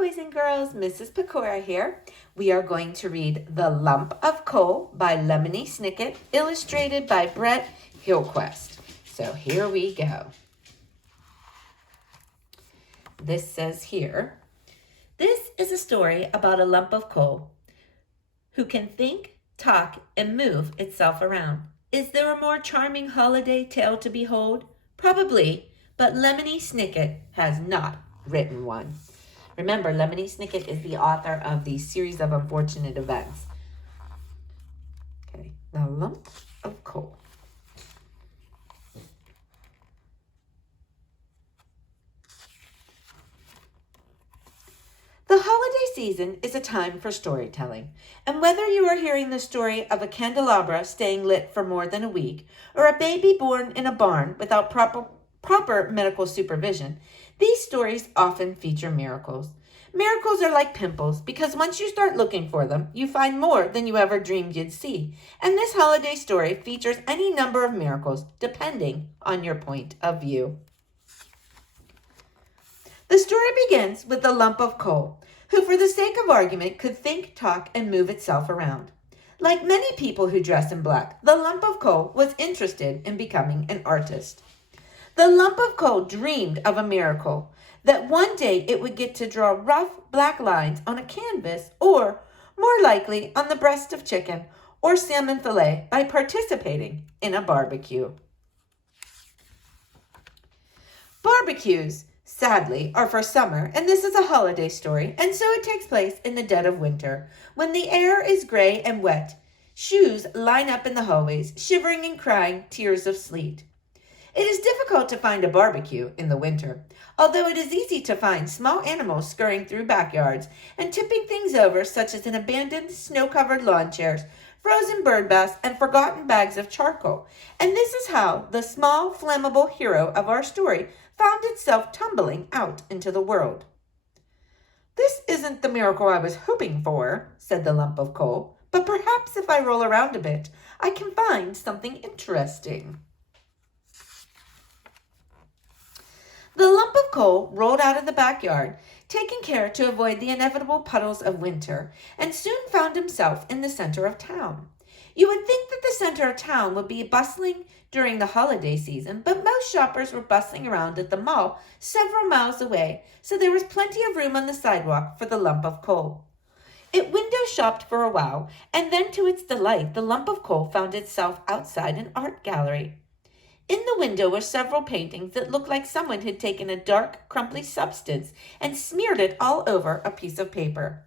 boys and girls, Mrs. Pecora here. We are going to read The Lump of Coal by Lemony Snicket, illustrated by Brett Hillquest. So here we go. This says here, this is a story about a lump of coal who can think, talk, and move itself around. Is there a more charming holiday tale to behold? Probably, but Lemony Snicket has not written one. Remember, Lemony Snicket is the author of the series of unfortunate events. Okay, The Lump of Coal. The holiday season is a time for storytelling, and whether you are hearing the story of a candelabra staying lit for more than a week, or a baby born in a barn without proper medical supervision, these stories often feature miracles. Miracles are like pimples because once you start looking for them, you find more than you ever dreamed you'd see. And this holiday story features any number of miracles depending on your point of view. The story begins with the lump of coal, who for the sake of argument could think, talk, and move itself around. Like many people who dress in black, the lump of coal was interested in becoming an artist. The lump of coal dreamed of a miracle, that one day it would get to draw rough black lines on a canvas or, more likely, on the breast of chicken or salmon fillet by participating in a barbecue. Barbecues, sadly, are for summer, and this is a holiday story, and so it takes place in the dead of winter, when the air is gray and wet. Shoes line up in the hallways, shivering and crying tears of sleet. It is difficult to find a barbecue in the winter, although it is easy to find small animals scurrying through backyards and tipping things over, such as an abandoned snow-covered lawn chairs, frozen bird baths, and forgotten bags of charcoal. And this is how the small, flammable hero of our story found itself tumbling out into the world. "This isn't the miracle I was hoping for," said the lump of coal, "but perhaps if I roll around a bit, I can find something interesting." The lump of coal rolled out of the backyard, taking care to avoid the inevitable puddles of winter, and soon found himself in the center of town. You would think that the center of town would be bustling during the holiday season, but most shoppers were bustling around at the mall several miles away, so there was plenty of room on the sidewalk for the lump of coal. It window shopped for a while, and then to its delight, the lump of coal found itself outside an art gallery. In the window were several paintings that looked like someone had taken a dark, crumbly substance and smeared it all over a piece of paper.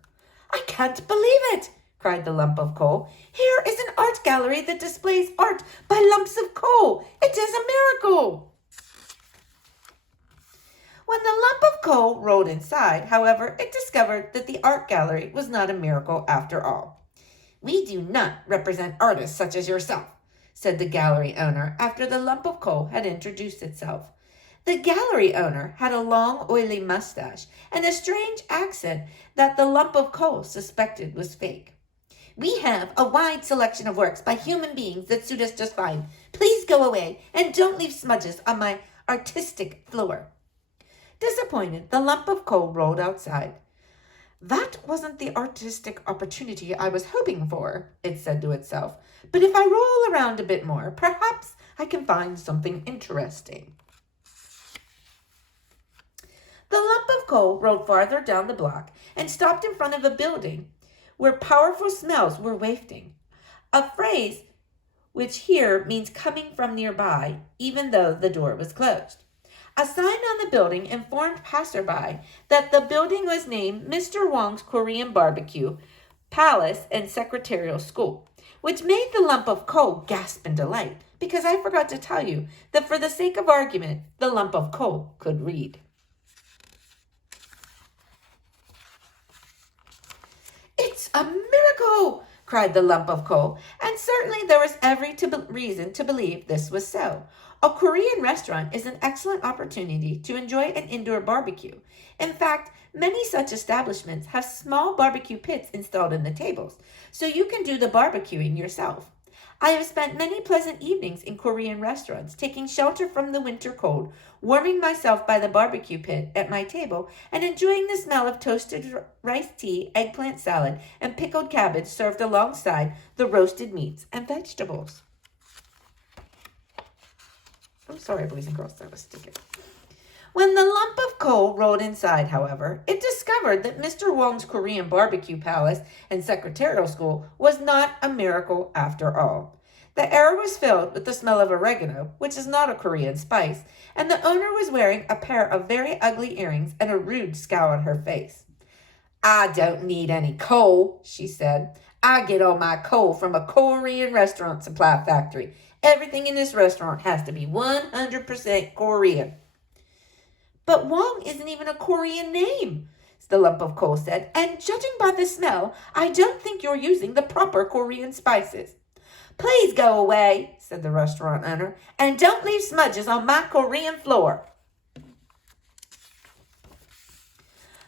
"I can't believe it!" cried the lump of coal. "Here is an art gallery that displays art by lumps of coal. It is a miracle!" When the lump of coal rolled inside, however, it discovered that the art gallery was not a miracle after all. "We do not represent artists such as yourself," said the gallery owner after the lump of coal had introduced itself. The gallery owner had a long, oily mustache and a strange accent that the lump of coal suspected was fake. "We have a wide selection of works by human beings that suit us just fine. Please go away and don't leave smudges on my artistic floor." Disappointed, the lump of coal rolled outside. "That wasn't the artistic opportunity I was hoping for," it said to itself. "But if I roll around a bit more, perhaps I can find something interesting." The lump of coal rolled farther down the block and stopped in front of a building where powerful smells were wafting, a phrase which here means coming from nearby, even though the door was closed. A sign on the building informed passerby that the building was named Mr. Wong's Korean Barbecue, Palace, and Secretarial School, which made the lump of coal gasp in delight, because I forgot to tell you that for the sake of argument, the lump of coal could read. "It's a miracle!" cried the lump of coal, and certainly there was every reason to believe this was so. A Korean restaurant is an excellent opportunity to enjoy an indoor barbecue. In fact, many such establishments have small barbecue pits installed in the tables, so you can do the barbecuing yourself. I have spent many pleasant evenings in Korean restaurants, taking shelter from the winter cold, warming myself by the barbecue pit at my table, and enjoying the smell of toasted rice tea, eggplant salad, and pickled cabbage served alongside the roasted meats and vegetables. I'm sorry, boys and girls, that was sticky. When the lump of coal rolled inside, however, it discovered that Mr. Wong's Korean barbecue palace and secretarial school was not a miracle after all. The air was filled with the smell of oregano, which is not a Korean spice, and the owner was wearing a pair of very ugly earrings and a rude scowl on her face. I don't need any coal, she said. I get all my coal from a Korean restaurant supply factory. Everything in this restaurant has to be 100% Korean. But Wong isn't even a Korean name, the lump of coal said, and judging by the smell, I don't think you're using the proper Korean spices. Please go away, said the restaurant owner, and don't leave smudges on my Korean floor.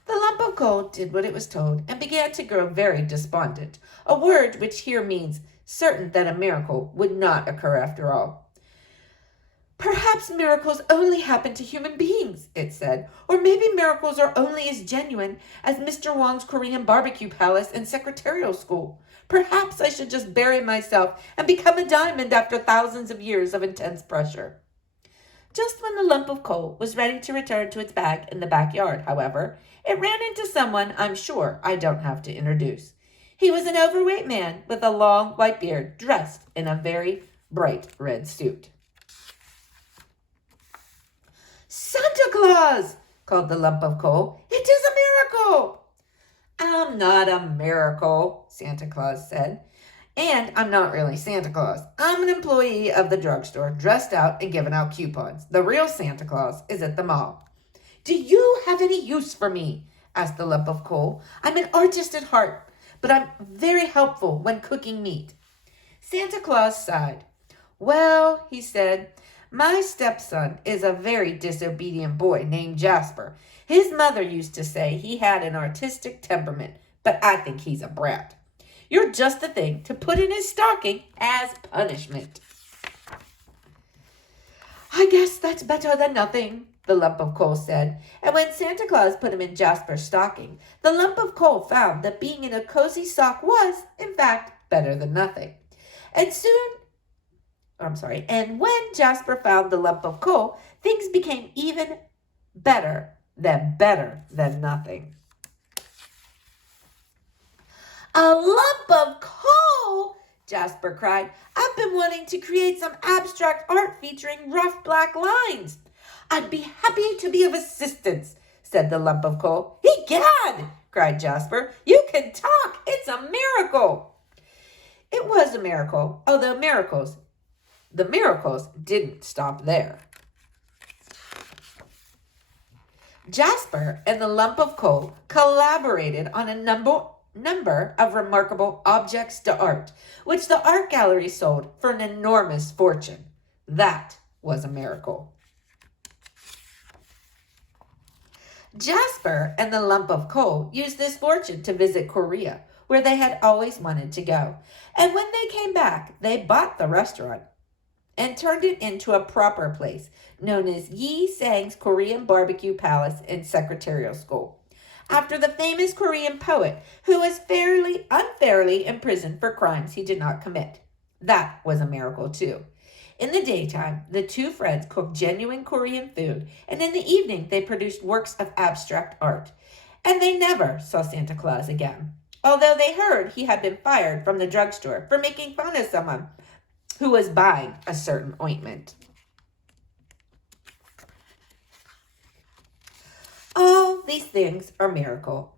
The lump of coal did what it was told and began to grow very despondent, a word which here means certain that a miracle would not occur after all. Perhaps miracles only happen to human beings, it said, or maybe miracles are only as genuine as Mr. Wong's Korean barbecue palace and secretarial school. Perhaps I should just bury myself and become a diamond after thousands of years of intense pressure. Just when the lump of coal was ready to return to its bag in the backyard, however, it ran into someone I'm sure I don't have to introduce. He was an overweight man with a long white beard, dressed in a very bright red suit. Santa Claus, called the lump of coal. It is a miracle. I'm not a miracle, Santa Claus said. And I'm not really Santa Claus. I'm an employee of the drugstore, dressed out and giving out coupons. The real Santa Claus is at the mall. Do you have any use for me? Asked the lump of coal. I'm an artist at heart, but I'm very helpful when cooking meat. Santa Claus sighed. Well, he said, my stepson is a very disobedient boy named Jasper. His mother used to say he had an artistic temperament, but I think he's a brat. You're just the thing to put in his stocking as punishment. I guess that's better than nothing, the lump of coal said. And when Santa Claus put him in Jasper's stocking, the lump of coal found that being in a cozy sock was, in fact, better than nothing. And when Jasper found the lump of coal, things became even better than nothing. A lump of coal, Jasper cried. I've been wanting to create some abstract art featuring rough black lines. I'd be happy to be of assistance, said the lump of coal. Egad, cried Jasper. You can talk. It's a miracle. It was a miracle, although the miracles didn't stop there. Jasper and the lump of coal collaborated on a number of remarkable objects d'art, which the art gallery sold for an enormous fortune. That was a miracle. Jasper and the lump of coal used this fortune to visit Korea, where they had always wanted to go. And when they came back, they bought the restaurant and turned it into a proper place known as Yi Sang's Korean Barbecue Palace and Secretarial School, after the famous Korean poet who was unfairly imprisoned for crimes he did not commit. That was a miracle too. In the daytime, the two friends cooked genuine Korean food, and in the evening they produced works of abstract art. And they never saw Santa Claus again, although they heard he had been fired from the drugstore for making fun of someone who was buying a certain ointment. All these things are miracles.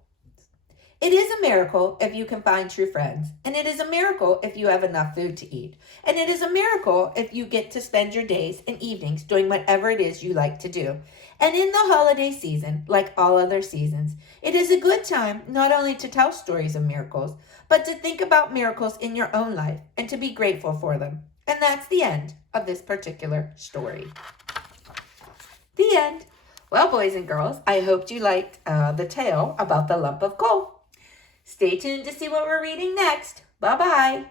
It is a miracle if you can find true friends, and it is a miracle if you have enough food to eat, and it is a miracle if you get to spend your days and evenings doing whatever it is you like to do. And in the holiday season, like all other seasons, it is a good time not only to tell stories of miracles, but to think about miracles in your own life and to be grateful for them. And that's the end of this particular story. The end. Well, boys and girls, I hope you liked the tale about the lump of coal. Stay tuned to see what we're reading next. Bye-bye.